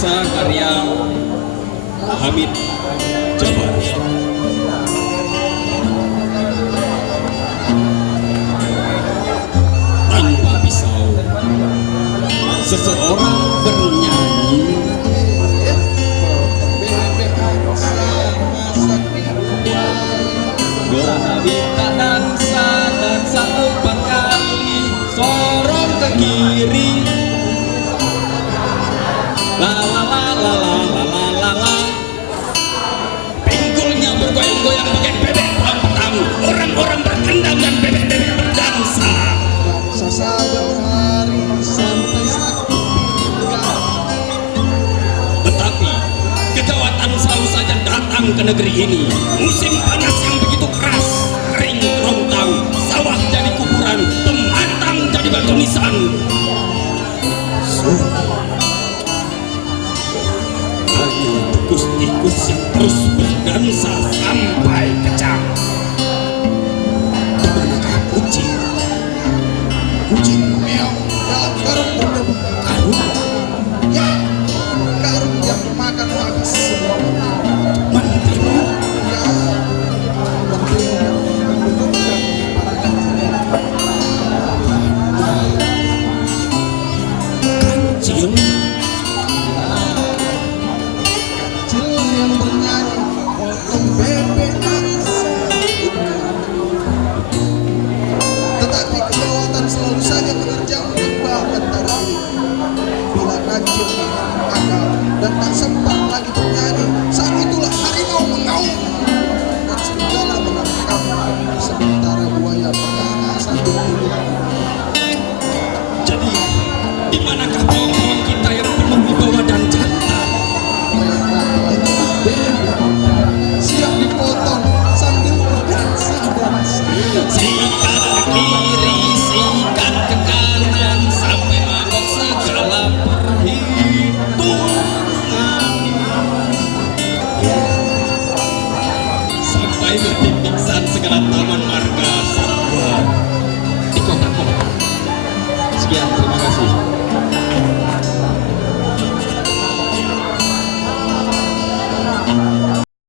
Dansa karya Hamid Jabar. Tanpa pisau, seseorang bernyanyi. Kita dansa, dansa 4 kali, sorong ke kiri. La la la la la la la la la. Pinggulnya bergoyang-goyang bagai bebek pulang petang. Orang-orang bertendang dan bebek-bebek berdansa. Dansa berhari sampai sakit pinggang. Tetapi kegawatan selalu saja datang ke negeri ini. Musim panas yang begitu keras, kering kerontang, sawah jadi kuburan, pematang jadi batu nisan. Hanya tikus-tikus yang terus berdansa sampai kejang. Kemanakah kucing? Kucing meong dalam karung terdapat Karung ya, karung yang memakan habis semua mantrimu. ya, menteri yang mendudukkan para Kancil kancil yang bernyanyi potong bebek angsa. Tetapi kegawatan selalu saja menerjang lembah antara ini. Bila kancil akal dan tak sempat lagi bernyanyi, saat itulah harimau mengaum dan serigala menerkam, sementara buaya menganga sambil tidur. Jadi, di manakah kau